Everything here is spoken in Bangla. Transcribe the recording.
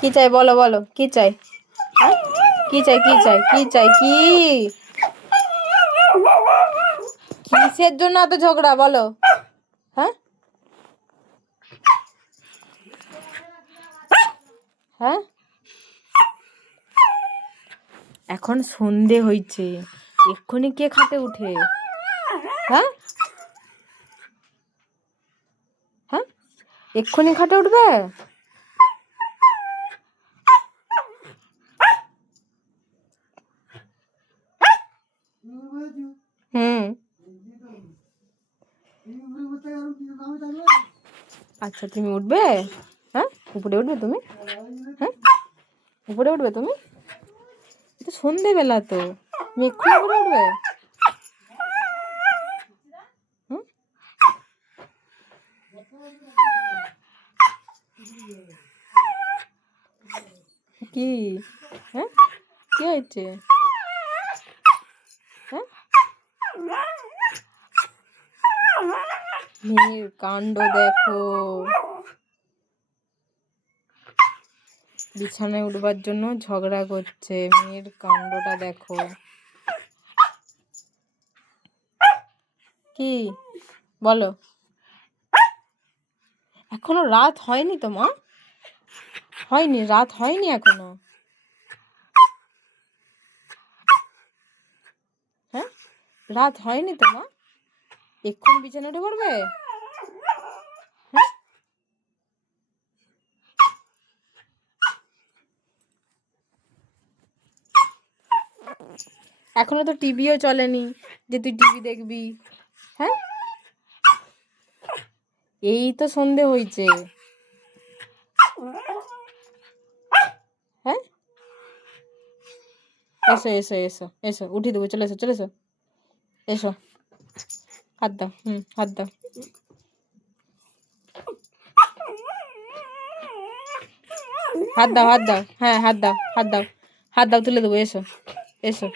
কি চাই বলো বলো, কি চাই? হ্যাঁ, কি চাই, কি চাই, কি চাই, কি কিসের জন্য এত ঝগড়া বলো? হ্যাঁ হ্যাঁ, এখন সন্ধে হয়েছে, এক্ষুনি কে খাটে উঠে? হ্যাঁ হ্যাঁ, এক্ষুনি খাটে উঠবে? হুম, আচ্ছা তুমি উঠবে? হ্যাঁ, উপরে উঠবে তুমি? হ্যাঁ, উপরে উঠবে তুমি? তো সন্ধেবেলা তো, তুমি এক্ষুনি উপরে উঠবে? হুম, কি? হ্যাঁ, কি হয়েছে? হ্যাঁ, মেয়ের কাণ্ড দেখো, বিছানায় উঠবার জন্য ঝগড়া করছে, মেয়ের কাণ্ডটা দেখো। কি বলো? এখনো রাত হয়নি তো মা, হয়নি, রাত হয়নি এখনো। হ্যাঁ, রাত হয়নি তো মা, এক্ষুনি বিছানা উঠে পড়বে? হ্যাঁ, এখনো তো টিভিও চলেনি যে তুই টিভি দেখবি। হ্যাঁ, এই তো সন্ধে হয়েছে। হ্যাঁ, এসো এসো এসো এসো, উঠিয়ে দেবো, চলে এসো চলে এসো, এসো, হাত দাও, হাত দাও, হাত দাও, হাত দাও, হ্যাঁ হাত দাও, হাত দাও, হাত দাও, তুলে দেবো, এসো এসো।